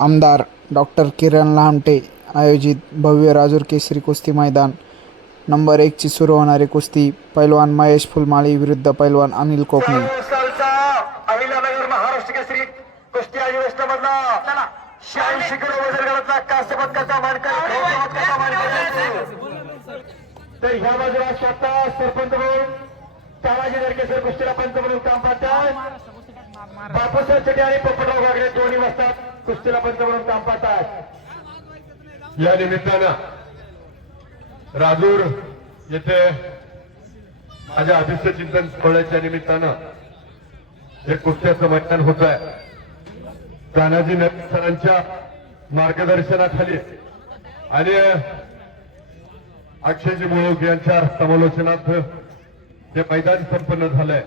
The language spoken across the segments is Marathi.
आमदार डॉक्टर किरण लामटे आयोजित भव्य राजूर केसरी कुस्ती मैदान. नंबर एकची सुरू होणारी कुस्ती पैलवान महेश फुलमाळी विरुद्ध पैलवान अनिल कोकणे. तर ह्या बाजूला स्वतः सरपंच म्हणून तानाजी दरकेसर कुस्तीला पंच म्हणून काम पाहतात. बापूसाहेब शेट्टी आणि पोपटराव वागडे दोन्ही वाजतात कुस्तीला पंतप्रधान काम पाहतात या निमित्तानं राजूर येथे माझ्या अभिष्ट चिंतन सोहळ्याच्या निमित्तानं हे कुस्त्याचं मैदान होत आहे तानाजी सरांच्या मार्गदर्शनाखाली आणि अक्षयजी मुळूक यांच्या समालोचनात हे मैदान संपन्न झालंय.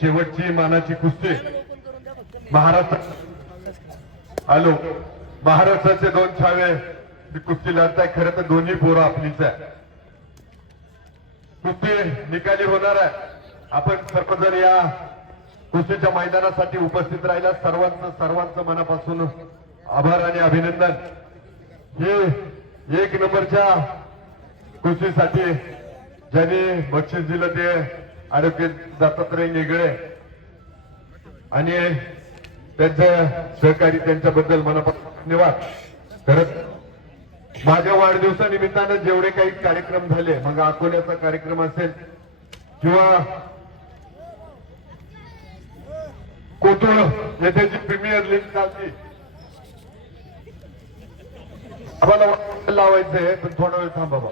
शेवटची मानाची कुस्ती महाराष्ट्र आलो. महाराष्ट्राचे दोन छावे कुस्ती लढताय खरं तर दोन्ही पोरं आपलीच आहे. कुस्ती निकाली होणार आहे. आपण सर्वजण या कुस्तीच्या मैदानासाठी उपस्थित राहिला. सर्वांचं सर्वांचं मनापासून आभार आणि अभिनंदन. हे एक नंबरच्या कुस्तीसाठी ज्यांनी बक्षीस दिलं ते आरोग्य दत्तात्रय निगळे. आणि त्यांचं सहकारी त्यांच्याबद्दल मनापासून धन्यवाद. खरंच माझ्या वाढदिवसानिमित्तानं जेवढे काही कार्यक्रम झाले मग अकोल्याचा कार्यक्रम असेल किंवा कोतुळ येथे जी प्रीमियर लीग चालती आम्हाला लावायचं लावायचंय पण थोडा वेळ थांबा बा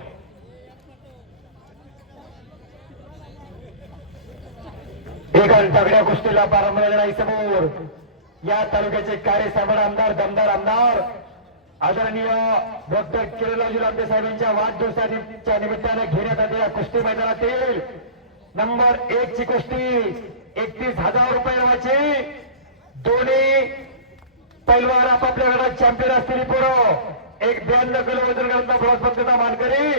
एक तगड्या गोष्टीला प्रारंभ झालेला समोर. या तालुक्याचे कार्यसामान आमदार दमदार आमदार. आदरणीय डॉक्टर किरणराजू लांबे साहेबांच्या वाढदिवसाच्या निमित्तानं घेण्यात आलेल्या कुस्ती मैदानातील नंबर एक ची कुस्ती एकतीस हजार रुपये दोन्ही पैलवान आपापल्या गटात चॅम्पियन असतील पोरं एक ब्याण्णव किलो वजन करता ब्रॉन्झ पदकाचा मानकरी.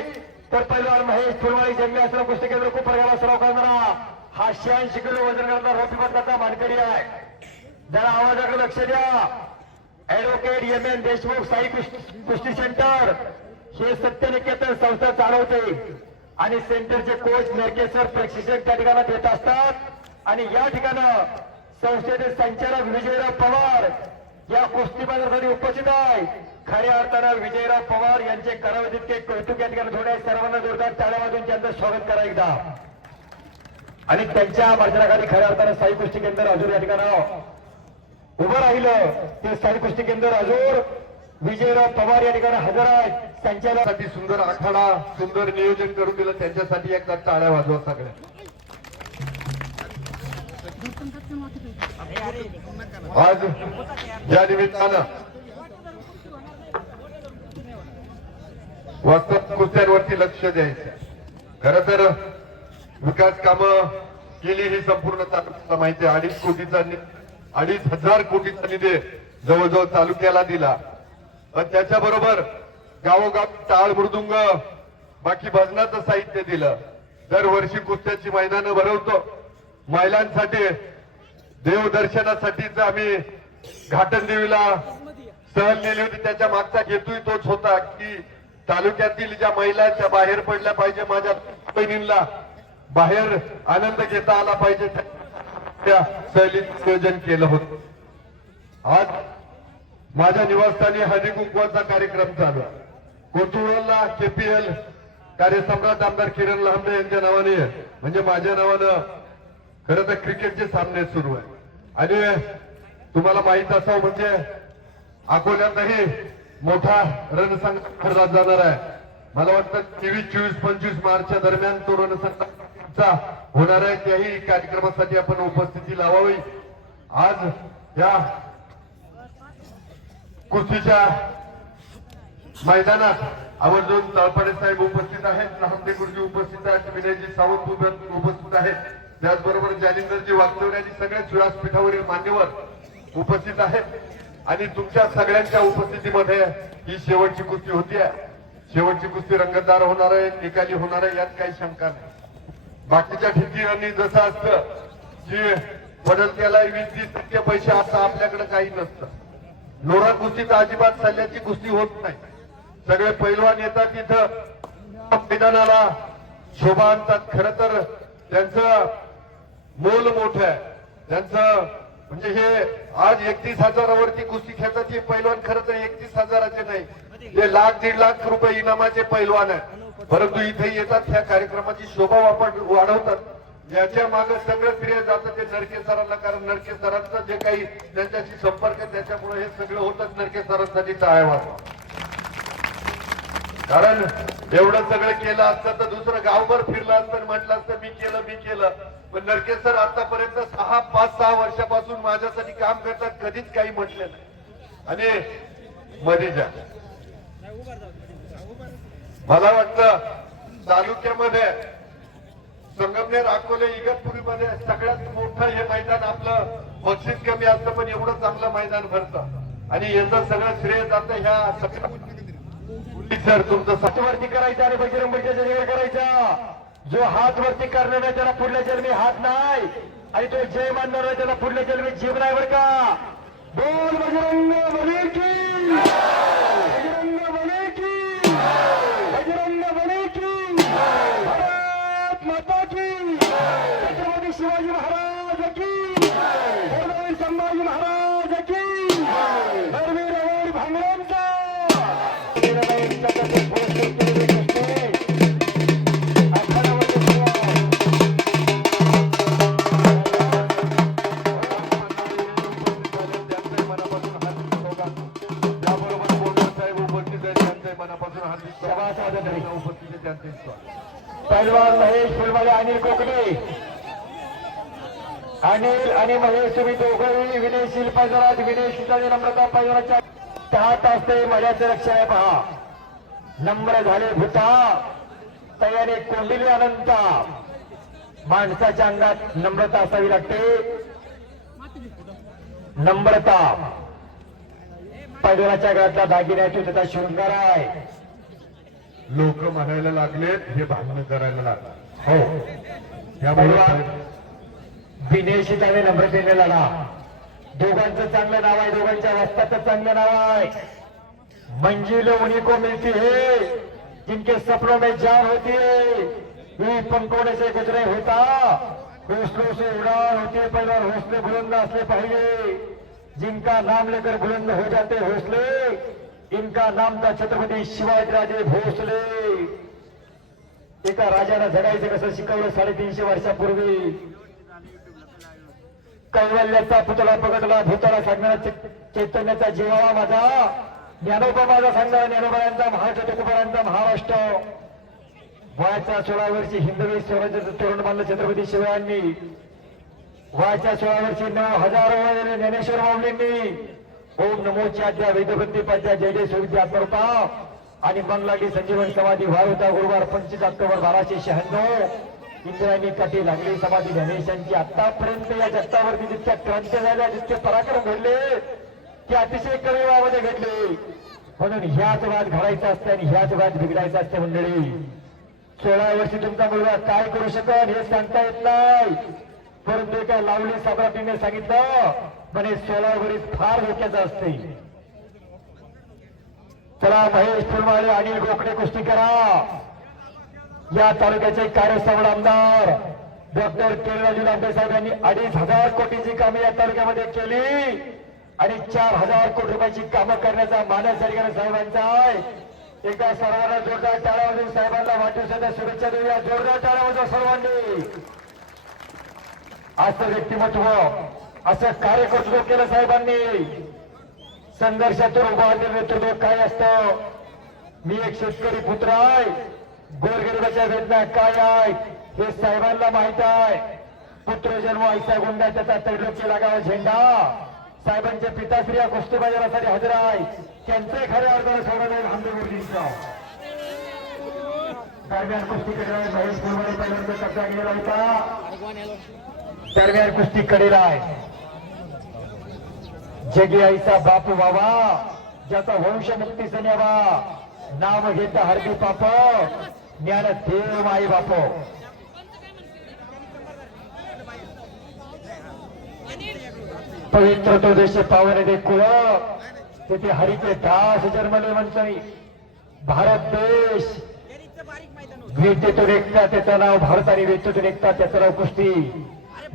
तर पैलवान महेश फुलवाळी जन्मी असलेला कुस्ती केंद्र खूप प्रकारा सराव करणारा हा शहाऐंशी किलो वजन करता रौप्य पदकाचा मानकरी आहे. जरा आवाजाकडे लक्ष द्या. Advocate M N Deshmukh Sai कुस्ती सेंटर. हे सत्यनिकेतन संस्था चालवते. आणि सेंटरचे कोच नरकेश्वर प्रशिक्षण त्या ठिकाणात येत असतात. आणि या ठिकाणं संस्थेचे संचालक विजयराव पवार या कुस्ती बाजारासाठी उपस्थित आहे. खऱ्या अर्थानं विजयराव पवार यांचे करावे तितके कौतुक या ठिकाणी थोड्या सर्वांना जोरदार टाळ्यामधून त्यांचं स्वागत करा एकदा. आणि त्यांच्या मार्जनाखाली खऱ्या अर्थानं साई कुस्ती केंद्र अजून या ठिकाणी. उभं राहिलं ते स्थानिक कुस्ती केंद्र अजून विजयराव पवार या ठिकाणी हजर आहेत. त्यांच्यासाठी सुंदर आखाडा सुंदर नियोजन करून दिलं. त्यांच्यासाठी एकदा टाळ्या वाजवा सगळ्या. आज या निमित्तानं वास्तव कुस्त्यांवरती लक्ष द्यायचं. खर तर विकास कामं केली ही संपूर्ण माहिती आहे. अडीच कोटीचा अडीच हजार कोटीचा निधी जवळजवळ तालुक्याला दिला. पण त्याच्याबरोबर गावोगाव टाळ मृदुंग बाकी भजनाचं साहित्य दिलं. दरवर्षी कुस्त्याची मैदानं भरवतो. महिलांसाठी देवदर्शनासाठीच आम्ही घाटन देवीला सहल नेली होती. त्याच्या मागचा हेतूही तोच होता की तालुक्यातील ज्या महिलांच्या बाहेर पडल्या पाहिजे. माझ्या बहिणींना बाहेर आनंद घेता आला पाहिजे. त्या सहलीचं नियोजन केलं होतं. आज माझ्या निवासस्थानी हनी कुंकवाचा कार्यक्रम चालू कोथुळला केपीएल कार्यसम्राट आमदार किरण लांबे यांच्या नावाने म्हणजे माझ्या नावानं खरं तर क्रिकेटचे सामने सुरू आहे. आणि तुम्हाला माहीत असावं म्हणजे अकोल्यातही मोठा रणसंघ खरला जाणार आहे. मला वाटतं तेवीस चोवीस पंचवीस मार्चच्या दरम्यान तो रणसंघ होणार आहे. त्याही कार्यक्रमासाठी आपण उपस्थिती लावावी. आज या कुस्तीच्या मैदानात आवर्जून तळपाडे साहेब उपस्थित आहेत. लहानदे गुरुजी उपस्थित आहेत. विनयजी सावंत उपस्थित आहेत. त्याचबरोबर जालिंदरजी वागचौरे आणि सगळ्याच व्यासपीठावरील मान्यवर उपस्थित आहेत. आणि तुमच्या सगळ्यांच्या उपस्थितीमध्ये ही शेवटची कुस्ती होती शेवटची कुस्ती रंगतदार होणार आहे निकाली होणार आहे यात काही शंका नाही. बाकीच्या ठिकाणी जसं असतं की बदल त्याला वीस तीस टक्के पैसे असं आपल्याकडे काही नसतं. लोरा कुस्तीत अजिबात सल्ल्याची कुस्ती होत नाही. सगळे पैलवान येतात तिथं. मैदानाला शोभा आणतात. खर तर त्यांचं मोल मोठ आहे. त्यांचं म्हणजे हे आज एकतीस हजारावरती कुस्ती खेळतात हे पैलवान खरं तर एकतीस हजाराचे नाही. हे लाख दीड लाख रुपये इनामाचे पैलवान आहे परंतु इथे येतात त्या कार्यक्रमाची शोभा वापर वाढवतात. याच्या मागे सगळं श्रेय जातं ते नरके सरांना कारण नरके सरांचा जे काही त्यांच्याशी संपर्क त्याच्यामुळे हे सगळं होतच नरके सरांसाठी टाळ्या वाजवा कारण एवढं सगळं केलं असतं तर दुसरं गावभर फिरलं असतं म्हटलं असतं मी केलं मी केलं. पण नरकेश सर आतापर्यंत सहा पाच सहा वर्षापासून माझ्यासाठी काम करतात कधीच काही म्हटलं नाही. आणि मध्ये जा. मला वाटतं तालुक्यामध्ये संगमनेर अकोले इगतपुरीमध्ये सगळ्यात मोठं हे मैदान आपलं बक्षीस कमी असतं पण एवढं चांगलं मैदान भरतं. आणि याचं सगळं श्रेय जातं ह्या सगळ्या सर तुमचं सचवर्ती करायचं करायचा आणि बजरंग जयवर करायचा. जो हात वरती करणार नाही त्याला पुढल्या जन्मी हात नाही. आणि तो जय मानणार नाही त्याला पुढल्या जन्मी जीव नाही बरं का? बोल बजरंग की! आणि महेश तुम्ही दोघंही विनय शिल्पाजरात विनय शिल्पाने नम्रता पैलवानाच्या तहात असते. मल्याचं लक्ष आहे पहा. नम्र झाले भूता. तयाने कोंडिली अनंता. माणसाच्या अंगात नम्रता असावी लागते. नम्रता. पैलवानाच्या गळ्यातला दागिना आहे तो त्याचा शृंगार आहे. लोक म्हणायला लागलेत हे भांडण करायला लागले हो. त्यामुळे पैलवान त्याने नम्रतेने लढा दोघांचं चांगलं नाव आहे दोघांच्या रस्त्याचं चांगलं नाव आहे. मंजिल उन्हीं को मिलती है जिनके सपनों में जान होती है वी पंखोड़े से गुजरे होता. हौसलों से उड़ान होती है पहले हौसले बुलंद असले पाहिजे. जिनका नाम लेकर बुलंद हो जाते हौसले इनका नाम था छत्रपती शिवाजीराजे भोसले. एका राजानं जगायचं कसं शिकवलं साडेतीनशे वर्षापूर्वी? कैवल्याचा पुतळा पकडला. भूताला सांगणारा चैतन्याचा जीवाळा माझा. ज्ञानोबा माझा सांगणारा ज्ञानोबायांचा महाराष्ट्र तुकोबारांचा महाराष्ट्र. वयाच्या सोळा वर्षी हिंदवी स्वराज्याचं तोरण बांधलं छत्रपती शिवरायांनी वयाच्या सोळा वर्षी नऊ हजारो ज्ञानेश्वर माऊलींनी. ओम नमोच्या आद्या वेदवंती पाद्या जय जय सुविद्या आणि मग लागली संजीवन समाधी वार होता गुरुवार पंचवीस ऑक्टोबर बाराशे शहाण्णव. इंद्रायणी काठी लागली. समाधी ज्ञानेशांची आतापर्यंत या जगतावरती जितक्या क्रांती झाल्या जितके पराक्रम घडले ते अतिशय कमी वयामध्ये घडले. म्हणून ह्याच वाद घडायचा असते आणि ह्याच वाद बिघडायचा असते मंडळी. सोळा वर्षी तुमचा मुलगा काय करू शकत हे सांगता येत नाही. परंतु एका लावली सम्राटीने सांगितलं म्हणे सोळा वरीस फार धोक्याचं असते. चला महेश फुलमाळे अनिल गोखडे कुस्ती करा. या तालुक्याचे कार्यसवड आमदार डॉक्टर केरळराजू लांबे साहेब यांनी अडीच हजार कोटीची कामे या तालुक्यामध्ये केली आणि चार हजार कोटी रुपयाची कामं करण्याचा मानस अधिकारी साहेबांचा आहे. एकदा सर्वांना जोरदार टाळ्या साहेबांना वाढदिवसाच्या शुभेच्छा देऊया. जोरदार टाळ्या वाजवा सर्वांनी. असं व्यक्तिमत्व असं कार्यकर्तृत्व केलं साहेबांनी. संघर्षातून उभारलेलं नेतृत्व काय असतं? मी एक शेतकरी पुत्र आहे. गोरगरिबाच्या वेदना काय आहेत हे साहेबांना माहीत आहे. पुत्र जन्म ऐसा गुंडा त्याचा तैलोक्य लागावा झेंडा. साहेबांच्या पिताश्री या कुस्ती बाजारासाठी हजर आहे. त्यांचे खऱ्या अर्थाने सोडत सोडवणे आंबे गुरुजींचा दरम्यान कुस्ती करणारे महेश कुलवडे पहिल्यांदा कब्जा केलेला होता. दरम्यान कुस्ती कडेला आहे. जगी आईचा बापू बाबा ज्याचा वंश मुक्ती सन्यावा. नाम घेता हरबी पाप ज्ञान देव माई बाप. पवित्र तो देश पावन दे कुळ. तेथे दास जन्मले म्हणतोय. भारत देश. विद्येतून एकता त्याचं नाव भारत आणि विद्येतून एकता त्याचं नाव कुस्ती.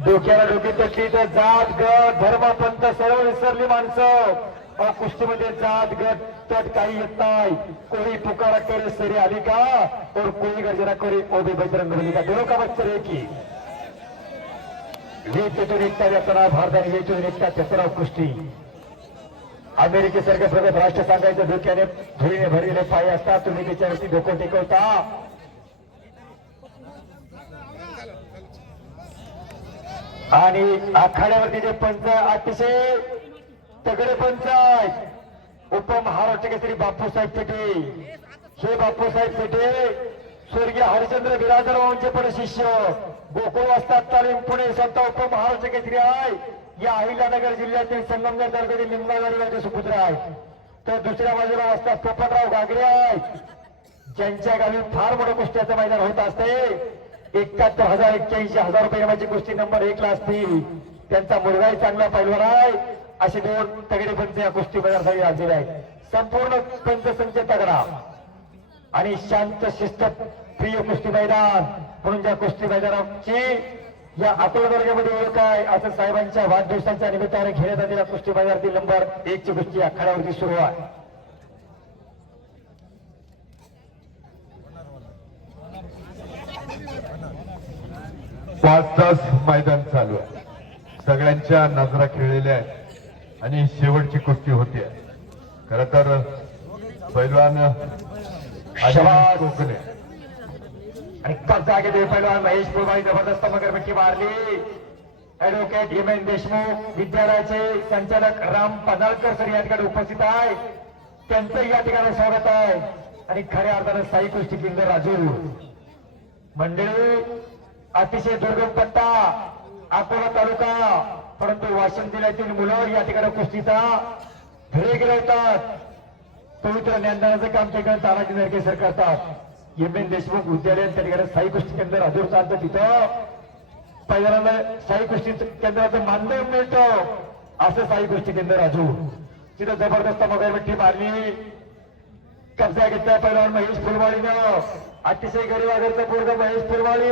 डोक्याला डोके तटली तर जात गट धर्म पंथ सर्व विसरली माणसं. कुस्तीमध्ये जात गट तट काही येत नाही. कोणी पुकारा करे सरी आली का? और कोणी गर्जना करे ओबे बजरंग बली का? दोनों का बच्चर एक ही विद्येतून एकता व्यसना भारताने भारत आणि विद्येतून एकता त्याचं कुस्ती. अमेरिकेसारख्या प्रगत राष्ट्र सांगायचं धोक्याने धुळीने भरलेले पाय असतात. तुम्ही त्याच्यावरती धोको टेकवता. आणि आखाड्यावरती जे पंच अतिशय तगडे पंचायत. आहेत उपमहाराष्ट्र केसरी बापूसाहेब पेटे. हे बापूसाहेब पेटे. स्वर्गीय हरिश्चंद्र बिराजरावांचे पण शिष्य. गोकुळ असतात तालीम पुणे स्वतः उपमहाराष्ट्र केसरी आहे. या अहिल्यानगर जिल्ह्यातील संगमनेर तालुक्यातील निंबागाडीवरचे सुपुत्र आहे. तर दुसऱ्या बाजूला असतात पोपटराव गागरे आहेत. ज्यांच्या गावी फार मोठं कुस्त्याचं मैदान होत असते. एकाहत्तर हजार एक्क्याऐंशी हजार रुपये कुस्ती नंबर एक ला असतील त्यांचा मुलगाही चांगला पैलवान आहे. असे दोन तगडे पंच या कुस्ती मैदानासाठी राजलेले आहेत. संपूर्ण पंचसंच तगडा. आणि शांत शिस्त प्रिय कुस्ती मैदान म्हणून ज्या कुस्ती मैदानाची या अकोलवर्गामध्ये ओळख आहे असं साहेबांच्या वाढदिवसाच्या निमित्ताने घेण्यात आलेल्या कुस्ती मैदानातील नंबर एक ची कुस्ती आखाड्यावरती सुरू आहे. पाच तास मैदान चालू आहे. सगळ्यांच्या नजरा खेळलेल्या आहेत. आणि शेवटची कुस्ती होती. खर तर पैलवान कोकणे आणि कप जागे पैलवान महेश पुरबाई जबरदस्त मगरपट्टी मारली. ऍडव्होकेट हेमेन देशमुख विद्यालयाचे संचालक राम पदाळकर सर या ठिकाणी उपस्थित आहे. त्यांचं या ठिकाणी स्वागत आहे. आणि खऱ्या अर्थानं साई कुस्ती केंद्र राजू. मंडळी अतिशय दुर्गम पट्टा अकोला तालुका परंतु वाशिम जिल्ह्यातील मुलं या ठिकाणी कुस्तीचा धडे गिरवतात पवित्र ज्ञानदानाचं काम ते ठिकाणी तानाजी नरके सर करतात. एम एन देशमुख विद्यालय त्या ठिकाणी साई कुस्ती केंद्र हजूर चालतं तिथं. पहिल्यांदा साई कुस्ती केंद्राचं मानधन मिळतं. असं साई कुस्ती केंद्र राजू तिथं जबरदस्त मगरमट्टी मारली कब्जा घेतला पहिला महेश फुलवाडीनं. अतिशय गरीबागरचा पोरगा महेश फुलवाडी.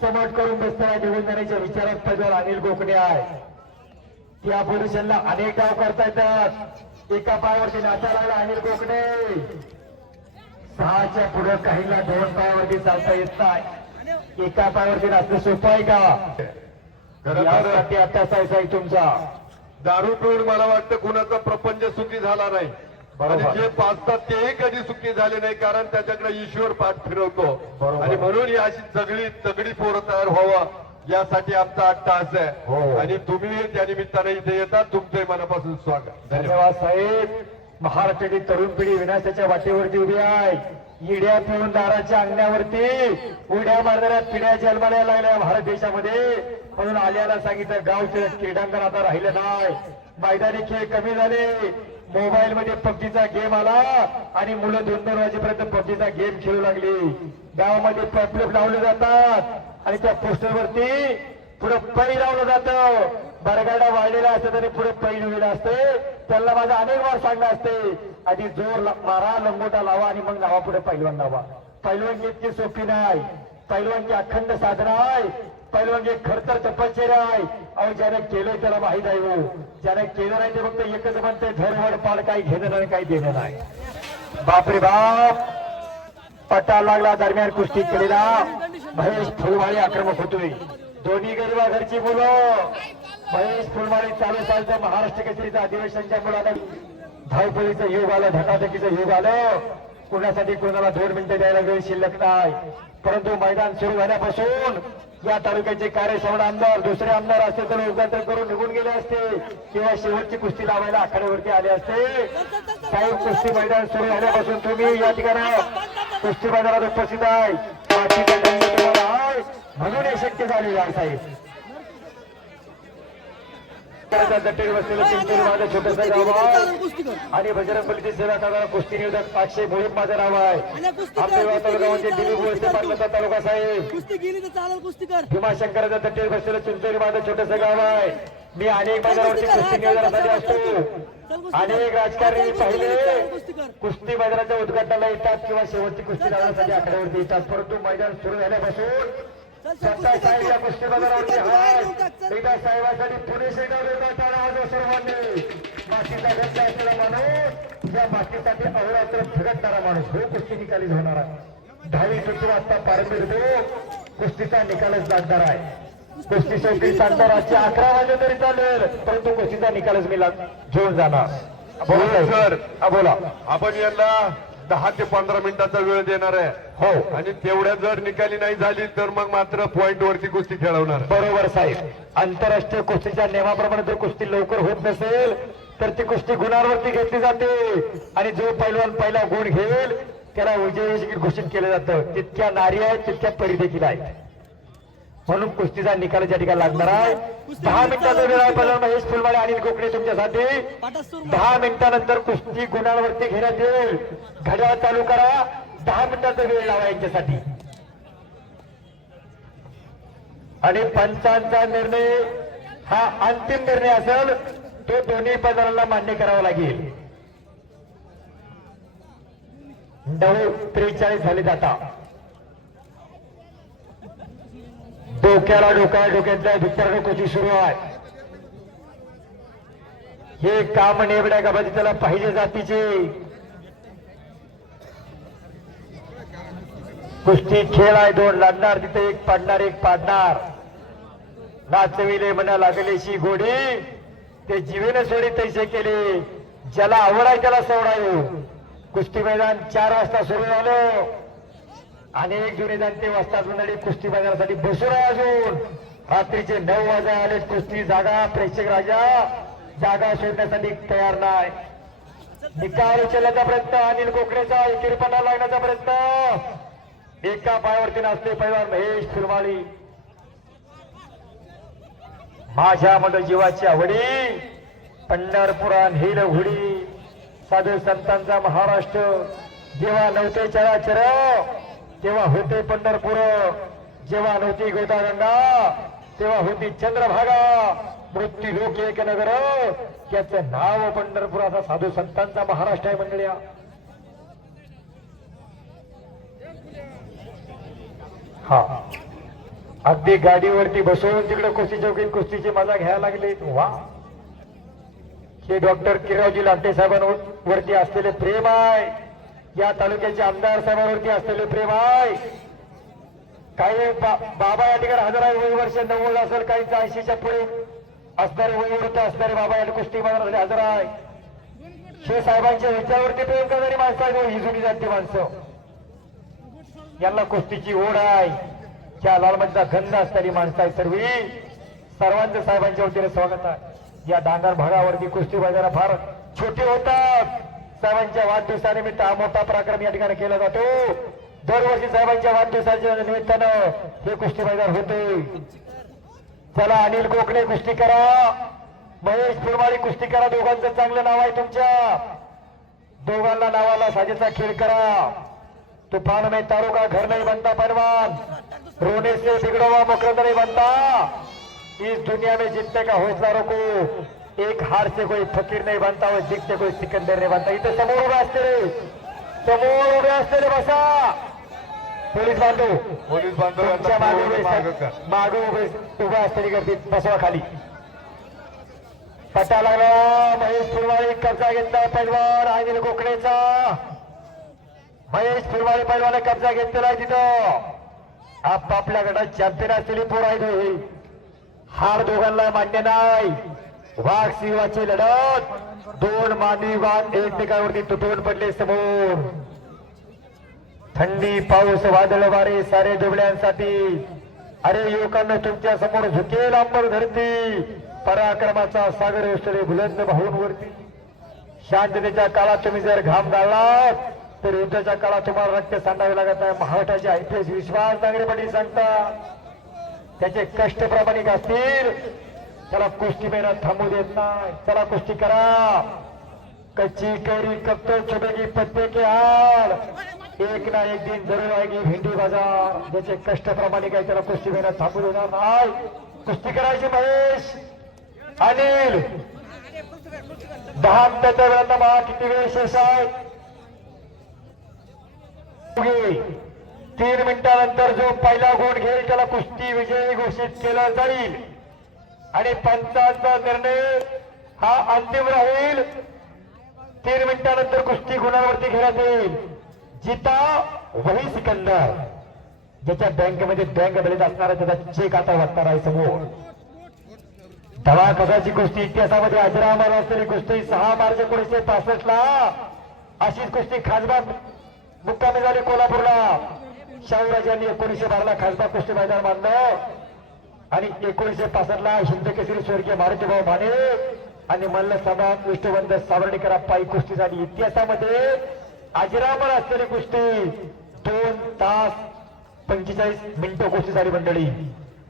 समट करून बसताना निवडून जाण्याच्या विचारात पहिलवान अनिल गोखणे आहे. त्या पोझिशनला अनेक डाव करता येतात. एका पायावरती नाचा लागला अनिल कोकणे सहाच्या पुढे काहीला दोन पायावरती चालता येत नाही. एका पायावरती नाचणं सोपं आहे का? यासाठी आता साई तुमचा. दारू पिऊन मला वाटतं कुणाचा प्रपंच सुखी झाला नाही. आणि जे पाचतात तेही कधी सुखी झाले नाही कारण त्याच्याकडे ईश्वर पाठ फिरवतो. आणि म्हणून ही अशी सगळी तगडी पोरं तयार व्हावा यासाठी आमचा आठ तास हो. आहे आणि तुम्ही त्या निमित्ताने इथे येतात तुमचे मनापासून स्वागत. धन्यवाद. धन्यवाद साहेब. महाराष्ट्राची तरुण पिढी विनाशाच्या वाटेवरती उभी आहे. इड्या पिऊन दाराच्या अंगण्यावरती उड्या मारणाऱ्या पिढ्या जन्माला लागल्या भारत देशामध्ये. म्हणून आल्याला सांगितलं गावचे क्रीडांगण आता राहिलं नाही. मैदानी खेळ कमी झाले. मोबाईल मध्ये पबजीचा गेम आला आणि मुलं दोन दोन वाजेपर्यंत पबजीचा गेम खेळू लागली. गावामध्ये पॅपलेट लावले जातात आणि त्या पोस्टरवरती पुढे पै लावलं जातं. बरगाडा वाढलेला असतं तरी पुढे पै लिहिलेलं असते. त्यांना माझं अनेक वार सांगणं असते. आधी जोर मारा लंगोटा लावा आणि मग लावा पुढे पैलवान लावा. पैलवान इतकी सोपी नाही. पैलवानची अखंड साधना आहे. पैलवानची खरतर तपश्चर्या आहे. अहो ज्याने केलंय त्याला माहीत आहे हो. ज्याने केलं नाही ते फक्त एकच म्हणते धरवड पाड काही घेणं नाही काही देणं नाही. बापरे बाप! पट्टा लागला दरम्यान कुस्ती केलेला. महेश फुलवाळी आक्रमक होतोय. दोन्ही गरीबा घरची मुलं. महेश फुलवाळी चालू चालतं महाराष्ट्र केसरीचं अधिवेशनच्या मुलाला धावपळीचं योग आलं धकाधकीचं योग आलं. कोणासाठी कोणाला दोन मिनिटं द्यायला वेळ शिल्लक नाही. परंतु मैदान सुरू झाल्यापासून या तालुक्याचे कार्यश्रवण आमदार दुसरे आमदार असते तर उद्घाटन करून निघून गेले असते. किंवा शेवटची कुस्ती लावायला आखाड्यावरती आले असते. साहेब कुस्ती मैदान सुरू झाल्यापासून तुम्ही या ठिकाणी कुस्ती मैदानात उपस्थित आहे. आहे. म्हणून हे शक्य झालेलं आहे साहेब. जटेल बसलेलं चिंचोली माझं छोटस गाव आहे आणि बजरंगबलीची सेवा करणारा कुस्ती नियोजक अक्षय भोईर माझं नाव आहे. आपल्या तालुक्यामध्ये दिलीप वळसे पाटलाचा तालुका साहेब. कुस्ती गेली तर चालेल कुस्ती कर. भीमाशंकराचा तटेल बसलेलं चिंचोली माझं छोटस गाव आहे. मी अनेक मैदानावरती कुस्ती नियोजनासाठी असतो. अनेक राजकारणी पाहिले. कुस्ती मैदानाच्या उद्घाटनाला येतात किंवा शेवटची कुस्ती लावण्यासाठी आकड्यावरती येतात. परंतु मैदान सुरू झाल्यापासून स्वतः साहेब या कुस्ती मैदानावरती हाय. एकदा साहेबांसाठी पुणे शेगाव देतात त्याला आज सर्वांनी. मातीचा गंज असलेला माणूस या मातीसाठी अहोरात्र फिरकणारा माणूस. हो कुस्ती निकाली होणार आहे. दहावी तुटून आता पारंपरिक हो कुस्तीचा निकालच लागणार आहे. कुस्ती शेवटी सांगणार रातचे अकरा वाजे तरी चालेल परंतु कुस्तीचा निकालच मी घेऊन जाणार. बोला साहेब. सर. हा, बोला. आपण यांना दहा ते पंधरा मिनिटाचा वेळ देणार आहे. हो. आणि तेवढ्या जर निकाली नाही झाली तर मग मात्र पॉइंट वरती कुस्ती खेळवणार. बरोबर साहेब. आंतरराष्ट्रीय कुस्तीच्या नियमाप्रमाणे जर कुस्ती लवकर होत नसेल तर ती कुस्ती गुणांवरती घेतली जाते. आणि जो पैलवान पहिला गुण घेईल त्याला विजयी घोषित केलं जातं. तितक्या नारी आहेत तितक्या परी देखील आहेत. म्हणून कुस्तीचा निकाल ज्या ठिकाणी लागणार आहे. दहा मिनिटाचा वेळ आहे. पहिला महेश फुलवाडे अनिल कोकणे तुमच्यासाठी. दहा मिनिटानंतर कुस्ती गुणांवरती घेण्यात येईल. घड्याळ चालू करा. दहा मिनिटाचा वेळ लावा यांच्यासाठी. आणि पंचांचा निर्णय हा अंतिम निर्णय असेल तो दोन्ही पदाला मान्य करावा लागेल. नऊ त्रेचाळीस झाले जाता डोक्याला डोक्या डोक्यातल्या भितर डोक्याची सुरू आहे. हे काम नेवड्या गाबाची त्याला पाहिजे जातीचे. कुस्ती खेळ आहे दोन लढणार तिथे एक पडणार एक पाडणार. नाचविले म्हणा लागलेशी गोडी ते जीवेने सोडी तैसे केले. ज्याला आवड आहे त्याला सोडायो कुस्ती मैदान चार वाजता सुरू झालं. अनेक जुने जाणते वाजता मंडळी कुस्ती बाजारासाठी बसून आहे अजून. रात्रीचे नऊ वाजा आले कुस्ती जागा प्रेक्षक राजा. जागा शोधण्यासाठी तयार नाही. निकाल उचलण्याचा प्रयत्न अनिल कोकणेचा एकेरीपणा लागण्याचा प्रयत्न. एका पायावरती नाचते पैलवान महेश फुलवाळी माझ्या मध जीवाची आवडी पंढरपुराण हिल हुडी. साधू संतांचा महाराष्ट्र. जेव्हा नव्हते चराचर. तेव्हा होते पंढरपूर जेव्हा नव्हती गोदागंगा तेव्हा होती चंद्रभागा. मृत्यू लोक एक नगर त्याचं नाव पंढरपुराचा साधू संतांचा महाराष्ट्र आहे मंडळी हा. हा अगदी गाडीवरती बसवून तिकडे कुस्ती चौकीत कुस्तीची मजा घ्यायला लागली. वा. हे डॉक्टर किरावजी लांटे साहेबांवरती असलेले प्रेम आहे. या तालुक्याचे आमदार साहेबांवरती असलेले प्रेम आहे. काही बाबा या ठिकाणी हजर आहे वय वर्ष नव्वद असेल काही ऐंशीच्या पुढे असणारे वयोवृद्ध असणारे बाबा या कुस्ती मैदानासाठी हजर आहे हे साहेबांच्या ह्याच्यावरती प्रेम करणारी माणसं आहेत. ही जुनी जाते माणसं. यांना कुस्तीची ओढ आहे. त्या लालमधला गंध असणारी माणसं आहे सर्व. सर्वांचं साहेबांच्या वतीने स्वागत आहे. या डांगर भागावरती कुस्ती बाजारा फार छोटे होतात. साहेबांच्या वाढदिवसानिमित्त हा मोठा पराक्रम या ठिकाणी केला जातो. दरवर्षी साहेबांच्या वाढदिवसाच्या निमित्तानं हे कुस्ती मैदान होते चला अनिल कोकणे कुस्ती करा. महेश फुलमाळी कुस्ती करा. दोघांचं चांगलं नाव आहे तुमच्या. दोघांना नावाला साजेचा खेळ करा. तुफान में तारों घर नहीं बनता परवान रोने से बिगड़ा हुआ मुकरद नहीं बनता. इस दुनिया में जीतने का हौसला रोको. एक हार से कोई फकीर नहीं बनता और जीतते कोई सिकंदर नहीं बनता। इथे समोर उभे असलेले समोर उभे असलेले बसा। पोलीस बांधव पोलीस तुमच्या मागे उभे मागे उभे उभे असलेली गर्दी बसवा खाली। पटा लागला महेश फुलवाळी कब्जा घेतला पैलवान अनिल कोकणेचा महेश फुलवाळी पैलवाने कब्जा घेतलेला आहे तिथं आपापल्या गटात चॅम्पियन असलेली पोर आहे हार दोघांना मान्य नाही वाघ सिंहाची लढत. दोन मानवी वाघ एकमेकांवरती तुटून पडले समोर. थंडी पाऊस वादळ वारे सारे दुबळ्यांसाठी. अरे युवकांना तुमच्यासमोर झुकेल अंबर धरती. पराक्रमाचा सागर उसळे बुलंद भाऊंवरती शांततेच्या काळात तुम्ही जर घाम गाळलात तर युद्धाच्या काळात तुम्हाला रक्त सांडावे लागत आहे. महाराष्ट्राचे ऐतिहासिक विश्वास नागरे पाटील त्याचे कष्ट प्रामाणिक असतील. त्याला कुस्ती मेहनत थांबू देत नाही. चला कुस्ती करा. कच्ची कैरी कब छोटेगी पत्ते के हाल एक ना एक दिन जरूर आएगी भेंडी बाजार. ज्याचे कष्ट प्रमाणे काही त्याला कुस्ती मेहनत थांबू देणार नाही. कुस्ती करायची महेश. अनिल. दहा मिनिटाचा वेळाचा बघा किती वेळ शेष आहे? तीन मिनिटानंतर जो पहिला गुण घेईल त्याला कुस्ती विजयी घोषित केला जाईल. आणि पंचांचा निर्णय हा अंतिम राहील. तीन मिनिटानंतर कुस्ती गुणावरती घेण्यात येईल. जिता वही सिकंदर. ज्याच्या बँकेमध्ये बँक बॅलन्स असणार त्याचा चेक आता वाटणार आहे समोर. दवा कसाची कुस्ती? इतिहासामध्ये अजरामर असलेली कुस्ती सहा मार्च एकोणीसशे पासष्ट ला अशीच कुस्ती खासबाग मुक्कामी झाली कोल्हापूरला. शाहूराजांनी एकोणीसशे बारला खासबाग कुस्ती मैदान बांधलं आणि एकोणीसशे पासष्ट ला हिंद स्वर्गीय मारुतीभाऊ माने आणि मल्ल सभा विष्णुवंत सावर्णीकर पायी कुस्ती झाली इतिहासामध्ये अजिरामर असलेली कुस्ती. दोन तास पंचेचाळीस मिनिटं कुस्ती झाली मंडळी.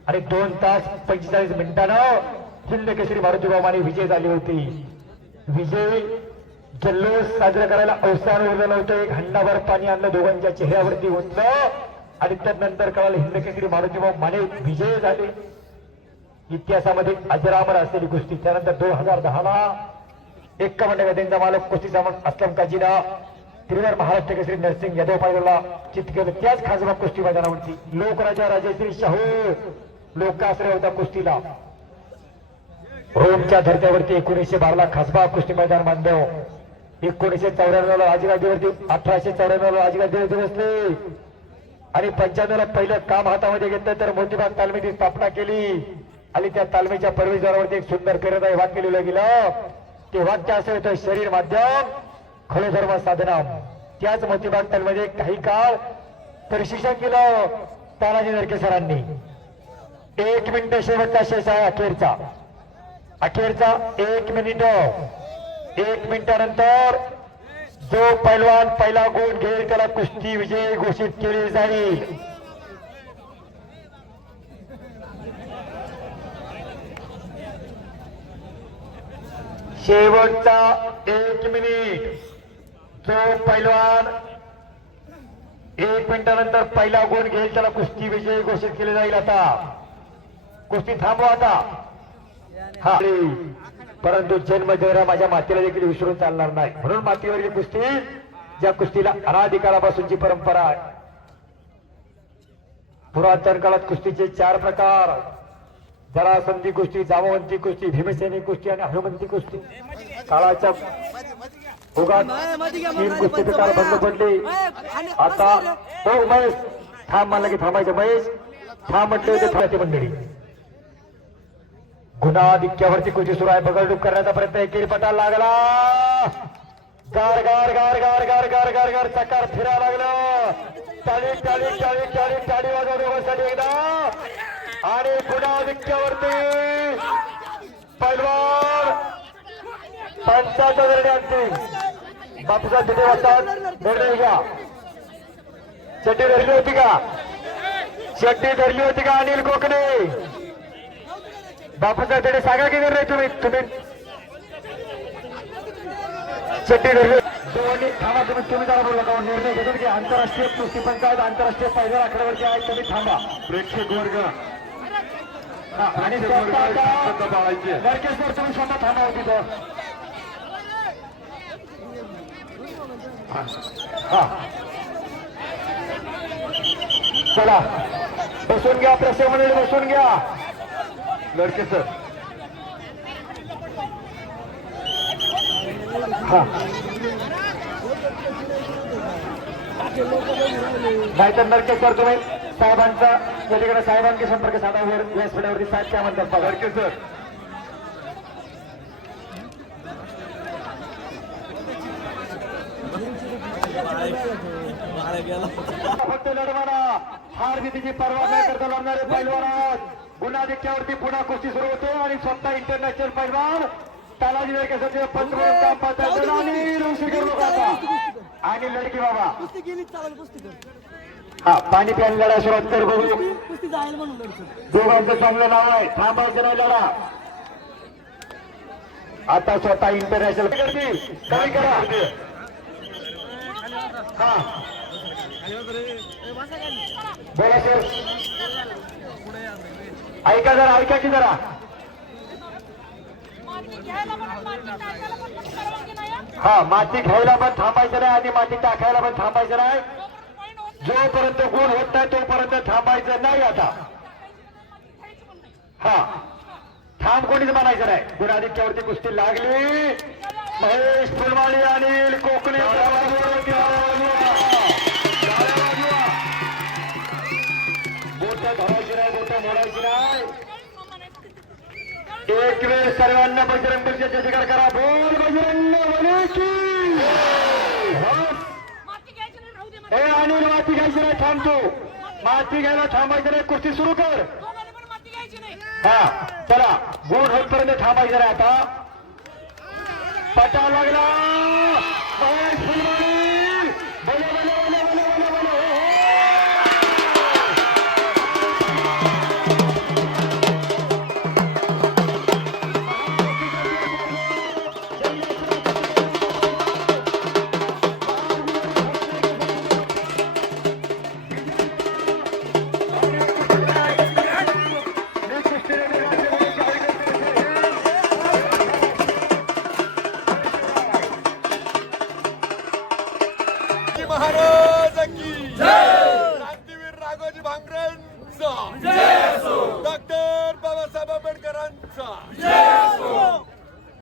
आणि दोन तास पंचेचाळीस मिनिटानं हिंद केसरी मारुतीभाऊ माने विजय झाली होती. विजय जल्लोष साजरा करायला अवसान उरलं नव्हतं. एक हंडाभर पाणी आणलं दोघांच्या चेहऱ्यावरती होतं. आणि त्यानंतर कळालं हिंद केसरी मारुतीभाऊ माने विजय झाले. इतिहासामध्ये अजरामर असलेली कुस्ती. त्यानंतर दोन हजार दहा ला एक्कावन्न गद्यांचा मालक कुस्ती सामंत असलम काजीला त्रिवार महाराष्ट्र केसरी नरसिंग यादव पायगडला चित केलं त्याच खासबाग कुस्ती मैदानावरती लोकराजा राजेश्री शाहू लोकाश्रय होता कुस्तीला. रोमच्या धर्त्यावरती एकोणीसशे बाराला खासबाग कुस्ती मैदान बांधव एकोणीसशे चौऱ्याण्णव ला राजगादीवरती अठराशे चौऱ्याण्णव ला राजगादीवरती बसले आणि पंच्याण्णवला पहिलं काम हातामध्ये घेतलं तर मोतीबाग तालमीची स्थापना केली. आणि त्या तालमीच्या परमेश्वरावरती एक सुंदर प्रेरणादायी वाक्य लिहिलं गेलं. ते वाक्य असं होतं शरीर माध्यम खलोधर्म साधना त्याच मोतीबाग तालमध्ये काही काळ प्रशिक्षण केलं तानाजी नरके सरांनी. एक मिनिट शेवटचा शेष आहे अखेरचा. अखेरचा एक मिनिट. एक मिनिटानंतर जो पैलवान पहिला गुण घेईल त्याला कुस्ती विजयी घोषित केली जाईल. शेवटचा एक मिनिट. जो पैलवान एक मिनिटानंतर पहिला गुण घेईल त्याला कुस्ती विजयी घोषित केले जाईल आता. कुस्ती थांबवा आता. हा. परंतु जन्म माझ्या मातीला देखील विसरून चालणार नाही. म्हणून मातीवरील कुस्ती ज्या कुस्तीला अनाधिकारापासूनची परंपरा आहे. पुरातन काळात कुस्तीचे चार प्रकार. जरासंधी कुस्ती जामवंती कुस्ती भीमसेनी कुस्ती आणि हनुमंती कुस्ती. काळाच्या ओघात तीन कुस्ती प्रकार बंद पडले. आता हो महेश थांब म्हणला की थांबायचं महेश. थांब म्हटले होते थांबायचे मंडळी. गुन्हाधिक्यावरती कुस्ती सुरू आहे? बगलडूक करण्याचा प्रयत्न एकेरी लागला. गार गार गार गार गार गार गार गार. चकार फिरा लागलं. टाळी टाळी टाळी टाळी टाळी वाजवण्यासाठी एकदा. आणि गुन्हाधिक्यावरती पैलवान पंचाचा निर्णय अंतिम बापूसा तिथे वाजतात निर्णय घ्या. चट्टी धरली होती का? चट्टी धरली होती का? अनिल कोकणे? बापूचा तिथे सांगा की निर्णय तुम्ही तुम्ही. चड्डी धरली थांबा तुम्ही तुम्ही जरा बोलला का? निर्णय घेतो की आंतरराष्ट्रीय कुस्ती पंचायत आंतरराष्ट्रीय पायदळ आकड्यावरती आहे तुम्ही थांबा. प्रेक्षक वर्ग आणि प्रेक्षक वर्ग स्वतः शांतता पाळायची आहे. नरकेश्वर तुम्ही स्वतः थांबा होती तिथं. हा. चला. बसून घ्या प्रेक्षक मंडळी बसून घ्या. लडके सर हा। नाहीतर नरकेश्वर तुम्ही साहेबांचा या ठिकाणी साहेबांचे संपर्क साधा वर व्यासपीठावरती साहेब काय म्हणतात लडके सर. फक्त लढवाना. हार जितीची पर्वा न करता लढणारे पैलवान आहोत. गुन्हा देखच्यावरती पुन्हा कुस्ती सुरू होते आणि स्वतः इंटरनॅशनल पैलवान तालाजी लडकेसाठी पंचवीस आणि आणि लडकी बाबा. हा पाणी प्यान लढा सुरुवात कर बघू. दोघांचं चांगलं नाव आहे. थांबायचं नाही लढा. आता स्वतः इंटरनॅशनल काय करा? बरं सर ऐका जरा ऐका की जरा. घ्यायला पण माती टाकायला पण कोणी परवानगी नाही आहे. हा माती घ्यायला पण थांबायचं नाही आणि माती टाकायला पण थांबायचं नाही. जोपर्यंत गुण होत नाही तोपर्यंत थांबायचं नाही आता. हा. थांब कोणीच म्हणायचं नाही. गुणाधिक्यावरती कुस्ती लागली. महेश फुलमाळी अनिल कोकणे एक वेळ सर्वांना बजरंग बलीचा जयकार करा. बोल बजरंग. अनिल माती घ्यायची नाही थांबतो माती घ्यायला थांबायचं नाही कुस्ती सुरू कर. हा चला गुण होईपर्यंत थांबायचं नाही आता. पटा लागला.